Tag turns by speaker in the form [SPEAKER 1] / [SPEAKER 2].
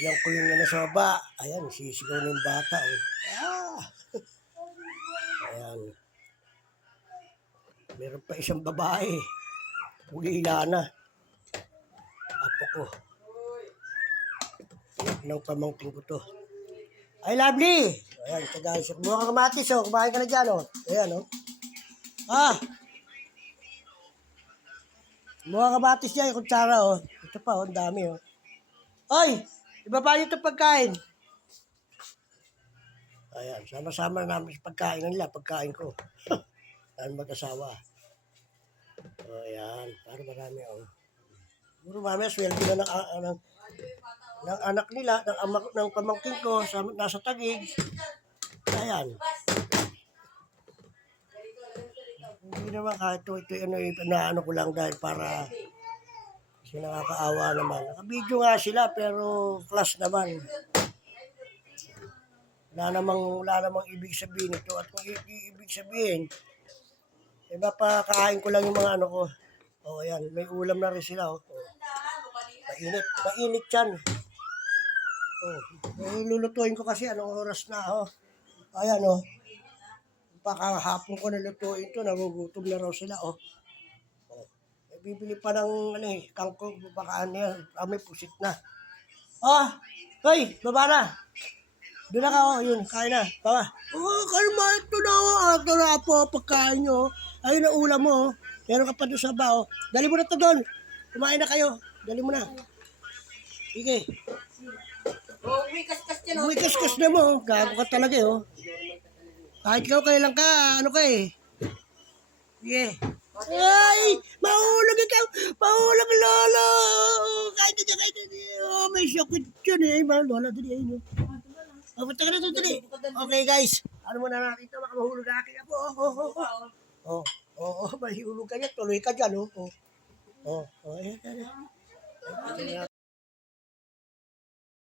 [SPEAKER 1] Bigyan ko yung ano sa baba. Ayan, sisigaw ng bata. Oh. Ah! Ayan. Meron pa isang babae. Ulila na. Apo ko. Nang pamangkin ko to. Ay, lovely! Ayan, ito guys. Kumuha ka kamatis, oh. Kumain ka na dyan, oh. Ayan, oh. Ah! Kumuha ka kamatis dyan, kutsara, oh. Ito pa, oh. Ang dami, oh. Oy! Ibaba niyo ito pagkain. Ayan, sama-sama na namin sa pagkain nila, pagkain ko. Ayan, mag-asawa. O, ayan, para marami, oh. Siguro mamaya, sweldo na ng, ah, ng, ng anak nila, ng, ama, ng pamangkin ko, sa, nasa tagig. Ayan. Hindi naman kahit ito, ito, ano, ano ko lang dahil para kasi nakakaawa naman. Nakabidyo nga sila pero class naman. Wala namang, wala namang ibig sabihin ito. At kung ibig sabihin, iba pa kain ko lang yung mga ano ko. O oh, ayan, may ulam na rin sila. Oh. Oh. Mainit, mainit yan. Oh, eh, lulutuin ko kasi anong oras na. Oh. Ayan oh. Baka hapon ko nalutuin to, nagugutom na raw sila. Oh. Bibili pa ng ano eh, kangkong, baka ano yan, kami pusit na. Oh, hoy, baba na. Doon na ka, oh, yun, kain na, baba. Oh, kalma, ito na, oh, ito na po, pagkain nyo. Ayun na ulam mo, oh. Meron ka pa doon sa bao. Dali mo na to doon. Kumain na kayo. Dali mo na. Sige.
[SPEAKER 2] Oh, may kaskas dyan.
[SPEAKER 1] Uy, kaskas na mo. Gago ka talaga, oh. Kahit ikaw kailan ka, ano ka eh. Sige. Ay! Oh, may sakit dyan eh. Mahal, lola, dali, ayun. Oh, punta ka na doon, dali. Okay, guys. Ano mo na nakita, baka mahulog na akin ako. Oh, oh, oh. Oh, oh, oh, mahulog ka dyan. Tuloy ka dyan, oh. Oh, oh, oh ayan. ayan.